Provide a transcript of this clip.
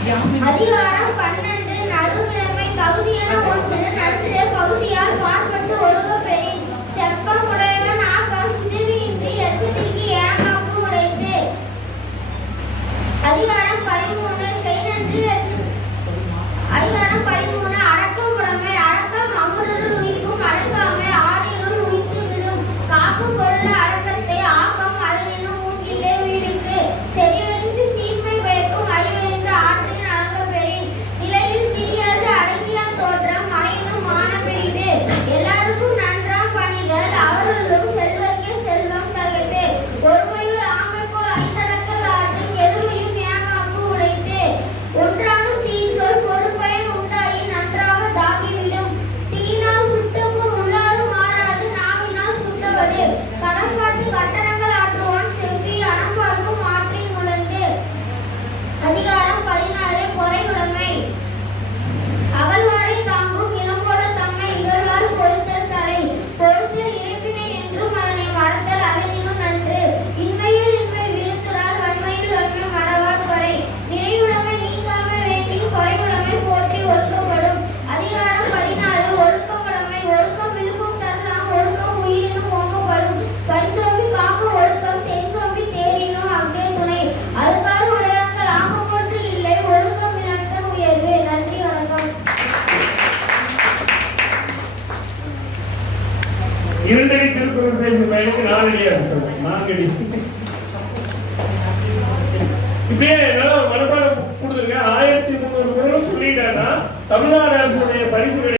அதிகாரம் பன்னெண்டு நடுநிலைமை பகுதியான ஒன்று நடுநிலை பகுதியால் இரண்டடி திருக்குறள் பேசும் பையனுக்கு நாலடியா இருக்கும் நான்கடி இப்படியே என்னால ஒரு மனப்பாடம் கொடுத்துருக்கேன் ஆயிரத்தி முந்நூறு குரலும் சொல்லிட்டேன்னா தமிழ்நாடு அரசுடைய பரிசு